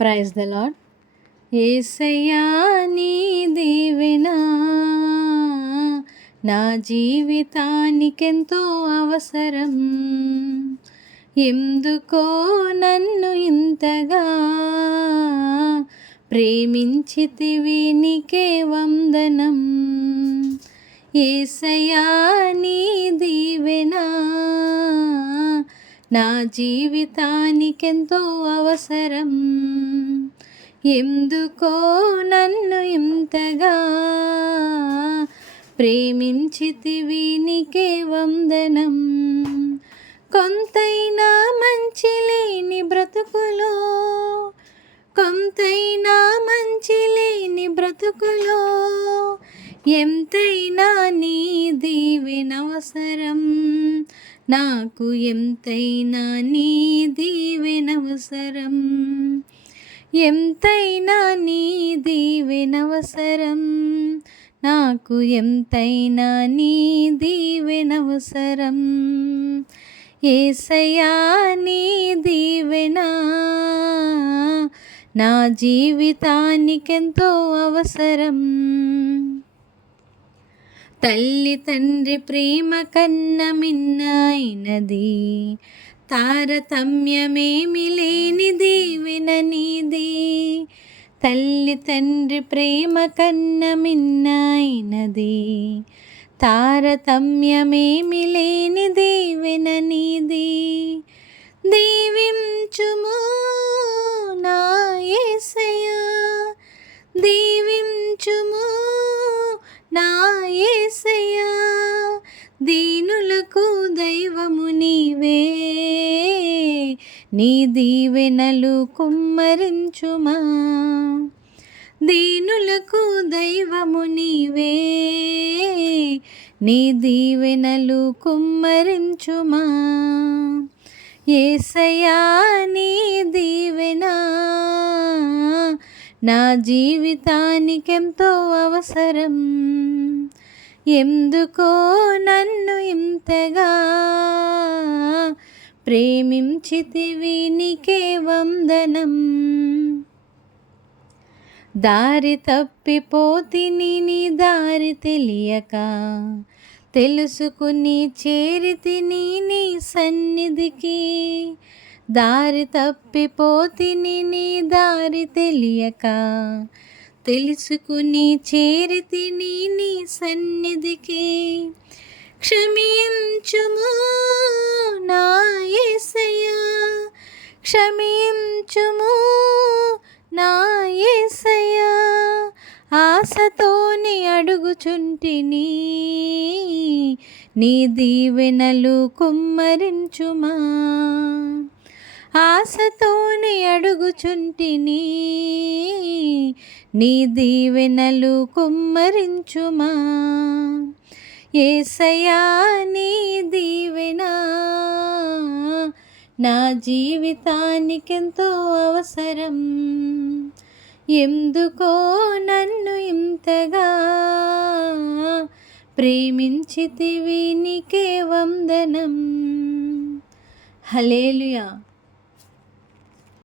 Praise the lord ఏసయ్యా నీ దీవెనా? నా జీవితానికెంతో అవసరం. ఎందుకో నన్ను ఇంతగా ప్రేమించితివి నీకే వందనం. ఏసయ్యా నీ దీవెనా? నా జీవితానికెంతో అవసరం. ఎందుకో నన్ను ఇంతగా ప్రేమించితివి నీకే వందనం. కొంతైనా మంచి లేని బ్రతుకులో కొంతైనా మంచి లేని బ్రతుకులో ఎంతైనా నీ దీవెనవసరం నాకు ఎంతైనా నీ దీవెనవసరం. ఎంతైనా నీ దీవెనవసరం. నాకు ఎంతైనా నీ దీవెనవసరం. ఏసయా నీ దీవెనా? నా జీవితానికెంతో అవసరం. తల్లి తండ్రి ప్రేమ కన్న మిన్నైనది తారతమ్యమేమి లేనిది విననిది తల్లి తండ్రి ప్రేమ కన్న మిన్నైనది తారతమ్యమేమి లేనిది విననిది దీవించుము. నీ దీవెనలు కుమ్మరించుమా. దీనులకు దైవము నీవే. నీ దీవెనలు కుమ్మరించుమా. ఏసయా నీ దీవెనా. నా జీవితానికెంతో అవసరం. ఎందుకో నన్ను ఇంతగా ప్రేమించితివి నీకే వందనం. దారి తప్పిపోతిని నీ దారి తెలియక తెలుసుకుని చేరితిని నీ సన్నిధికి. దారి తప్పిపోతిని నీ దారి తెలియక తెలుసుకుని చేరితిని నీ సన్నిధికి. క్షమించుము. క్షమించుము నా ఏసయ్యా. ఆశతోని అడుగుచుంటిని నీ దీవెనలు కుమ్మరించుమా. ఆశతోని అడుగుచుంటిని నీ దీవెనలు కుమ్మరించుమా. ఏసయా నీ దీవెనా నా జీవితానికెంతో అవసరం. ఎందుకో నన్ను ఇంతగా ప్రేమించితివి నీకే వందనం. హలేలుయా